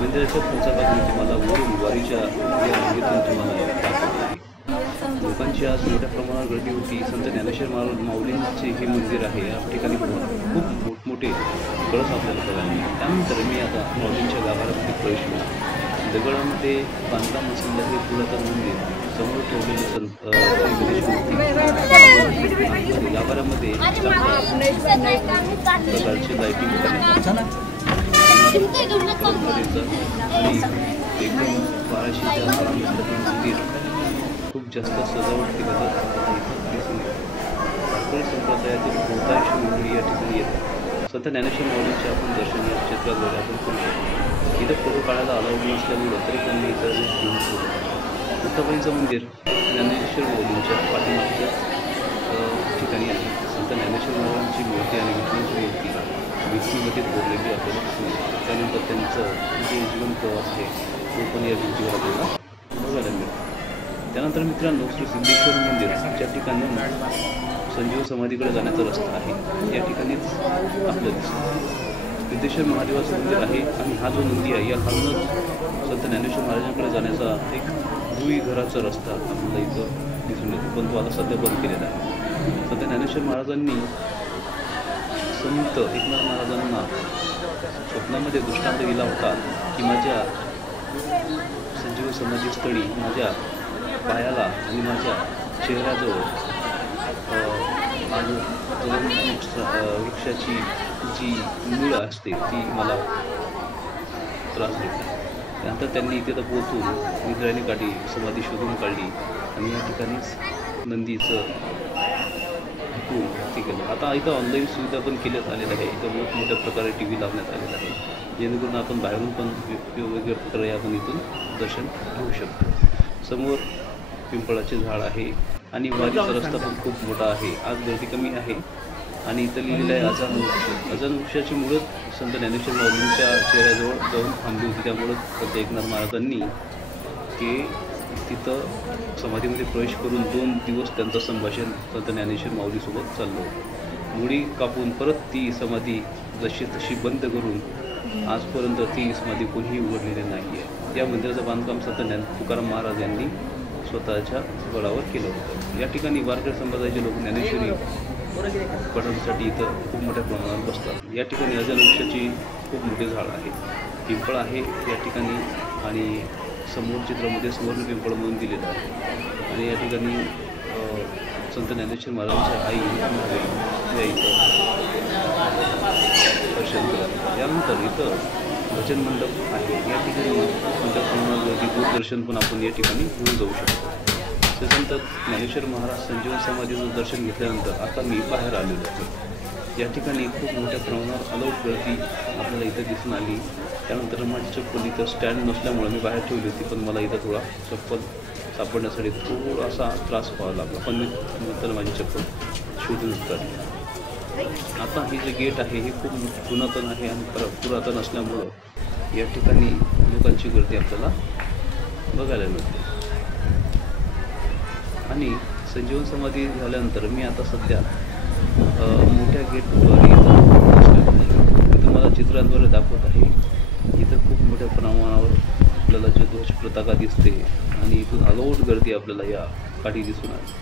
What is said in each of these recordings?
मंदिराच्या पुढचा भाग मी तुम्हाला वरून वारीच्या लोकांची आज मोठ्या प्रमाणात गर्दी होती. संत ज्ञानेश्वर माऊलींचे हे मंदिर आहे. या ठिकाणी खूप मोठमोठे कळस आपल्याला बघायला. त्यानंतर मी आता माऊलींच्या गाभाऱ्यामध्ये प्रवेश केला. दगडामध्ये बांधकाम असलेलं हे पुरातन मंदिर, समोर ठेवलेले गाभाऱ्यामध्ये प्रकारची लाईटिंग आणि एकदम बाराशेच्या मंदिर खूप जास्त सजावट केलं दिसून वारकरी संप्रदायातील बहुतांश मंडळी या ठिकाणी येतात. संत ज्ञानेश्वर माऊलींचे आपण दर्शन या क्षेत्राद्वारे आपण करू शकतो. इथं फोटो काढायला अलाउड नसल्यामुळं तरी पण मी इतर घेऊन शकतो. मुक्ताबाईंचं मंदिर ज्ञानेश्वर माऊलींच्या पाठीमागच्या ठिकाणी आहे. संत ज्ञानेश्वर माऊलींची मूर्ती आणि विष्णूंची मूर्ती भिंतीमध्ये कोरलेली आपल्याला दिसून येते. त्यानंतर त्यांचं जे जीवन प्रवास आहे तो पण या भिंतीवर आपल्याला बघायला मिळतो. त्यानंतर मित्रांनो, श्री सिद्धेश्वर मंदिर ज्या ठिकाणी संजीव समाधीकडे जाण्याचा रस्ता आहे या ठिकाणीच आपलं दिसतं. सिद्धेश्वर महादेवाचं मंदिर आहे आणि हा जो नंदी आहे या खालूनच संत ज्ञानेश्वर महाराजांकडे जाण्याचा एक भुई घराचा रस्ता आपल्याला इथं दिसून येतो, पण तो आता सध्या बंद केलेला आहे. संत ज्ञानेश्वर महाराजांनी संत एकनाथ महाराजांना स्वप्नामध्ये दृष्टांत दिला होता की माझ्या संजीव समाधीस्थळी माझ्या पायाला आणि माझ्या चेहऱ्याजवळ वृक्षाची जी मुळं असते ती मला त्रास देते. त्यानंतर त्यांनी इथे पोहोचून इंद्रायणी काठी समाधी शोधून काढली आणि या ठिकाणीच नंदीचं भक्ती केलं. आता इथं ऑनलाईन सुविधा पण केल्यात आलेल्या आहे. इथं मोठमोठ्या प्रकारे टी व्ही लावण्यात आलेला आहे, जेणेकरून आपण बाहेरून पण वेगवेगळ्या प्रकारे आपण इथून दर्शन घेऊ शकतो. समोर पिंपळाचे झाड आहे आणि वारीचा रस्ता पण खूप मोठा आहे. आज गर्दी कमी आहे आणि इथं लिहिलेलं आहे अजान वृक्ष. अजान वृक्षाची मुळं संत ज्ञानेश्वर माऊलींच्या चेहऱ्याजवळ जाऊन थांबली होती. त्यामुळं संत एकनाथ महाराजांनी ते तिथं समाधीमध्ये प्रवेश करून 2 दिवस त्यांचं संभाषण संत ज्ञानेश्वर माऊलीसोबत चाललं होतं. मुळी कापून परत ती समाधी जशी तशी बंद करून आजपर्यंत ती समाधी कोणीही उघडलेली नाही आहे. या मंदिराचं बांधकाम संत तुकाराम महाराज यांनी स्वतःच्या बळावर केलं होतं. या ठिकाणी वारकरी संप्रदायाचे लोक ज्ञानेश्वरी पडण्यासाठी इथं खूप मोठ्या प्रमाणात बसतात. या ठिकाणी अजनवृक्षाची खूप मोठे झाड आहे, पिंपळ आहे या ठिकाणी, आणि समोर चित्रामध्ये सुवर्ण पिंपळ म्हणून दिलेलं आहे. आणि या ठिकाणी संत ज्ञानेश्वर महाराजांच्या आई या इथं दर्शन करतात. यानंतर इथं भजन मंडप आहे. या ठिकाणी मोठ्या प्रमाणात दूरदर्शन पण आपण या ठिकाणी घेऊन जाऊ शकतो. ते संत ज्ञानेश्वर महाराज संजीवन समाधीचं दर्शन घेतल्यानंतर आता मी बाहेर आलेलो आहे. या ठिकाणी खूप मोठ्या प्रमाणावर अलाउड गर्दी आपल्याला इथं दिसून आली. त्यानंतर माझी चप्पल इथं स्टँड नसल्यामुळे मी बाहेर ठेवली होती, पण मला इथं थोडा चप्पल सापडण्यासाठी थोडासा त्रास व्हावा लागला, पण मी नंतर माझी चप्पल शोधून काढली. आता हे जे गेट आहे हे खूप पुरातन आहे आणि पुरातन असल्यामुळं या ठिकाणी लोकांची गर्दी आपल्याला बघायला मिळते. आणि संजीवन समाधी झाल्यानंतर मी आता सध्या मोठ्या गेटवर तुम्हाला चित्रांद्वारे दाखवत आहे. इथं खूप मोठ्या प्रमाणावर आपल्याला जे ध्वज पताका दिसते आणि इथून अलाउड गर्दी आपल्याला या काठी दिसून आली.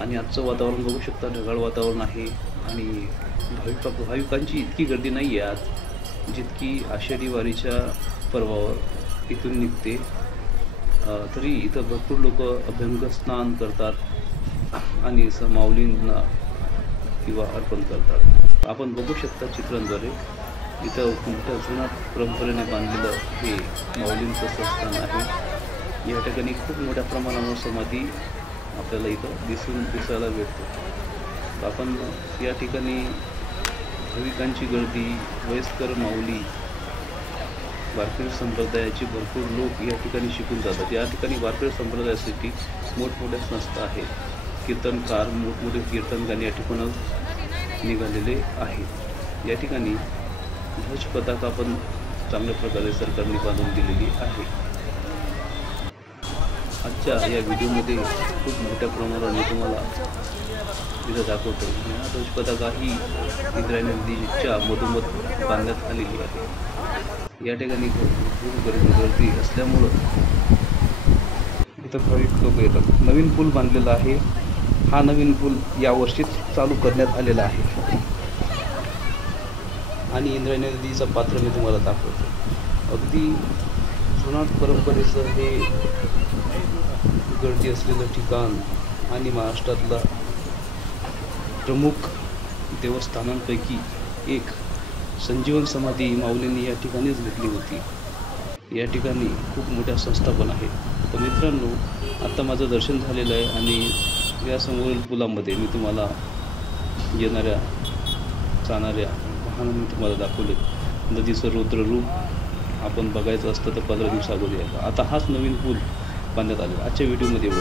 आणि आजचं वातावरण बघू शकता, ढगाळ वातावरण आहे आणि भाविकांची इतकी गर्दी नाही आहे आज जितकी आषाढी वारीच्या पर्वावर इथून निघते. तरी इथं भरपूर लोक अभ्यंग स्नान करतात आणि माऊलींना किंवा अर्पण करतात. आपण बघू शकता चित्रांद्वारे इथं मोठ्या जुन्या परंपरेने बांधलेलं हे माऊलींचं संस्थान आहे. या ठिकाणी खूप मोठ्या प्रमाणावर समाधी आपल्याला इथं दिसायला भेटतो. आपण या ठिकाणी भाविकांची गर्दी, वयस्कर माऊली, वारकरी संप्रदायाचे भरपूर लोक या ठिकाणी शिकून जातात. या ठिकाणी वारकरी संप्रदायासाठी मोठमोठ्या संस्था आहेत. कीर्तनकार, मोठमोठे कीर्तनकार या ठिकाणी निघालेले आहेत. या ठिकाणी ध्वज पताका पण चांगल्या प्रकारे सरकारने बांधून दिलेली आहे. आजच्या या व्हिडिओमध्ये खूप मोठ्या प्रमाणावर मी तुम्हाला इथं दाखवतो. हा ध्वज पताका ही इंद्रायणी नदीच्या मधोमध बांधण्यात आलेली आहे. या ठिकाणी खूप गर्दी असल्यामुळं इथं भाविक लोक येतात. नवीन पूल बांधलेला आहे. हा नवीन पूल यावर्षीच चालू करण्यात आलेला आहे. आणि इंद्रायणी नदीचा पात्र मी तुम्हाला दाखवतो. अगदी जुनाट परंपरेचं हे गर्दी असलेलं ठिकाण आणि महाराष्ट्रातला प्रमुख देवस्थानांपैकी एक संजीवन समाधी माऊलींनी या ठिकाणीच घेतली होती. या ठिकाणी खूप मोठ्या संस्था पण आहेत. तर मित्रांनो, आता माझं दर्शन झालेलं आहे आणि या समोरील पुलामध्ये मी तुम्हाला येणाऱ्या जाणाऱ्या वाहनं मी तुम्हाला दाखवले. नदीचं रौद्ररूप आपण बघायचं असतं तर 15 दिवसाअगोदर यायचं. आता हाच नवीन पूल बांधण्यात आलेला. आजच्या व्हिडिओमध्ये एवढं.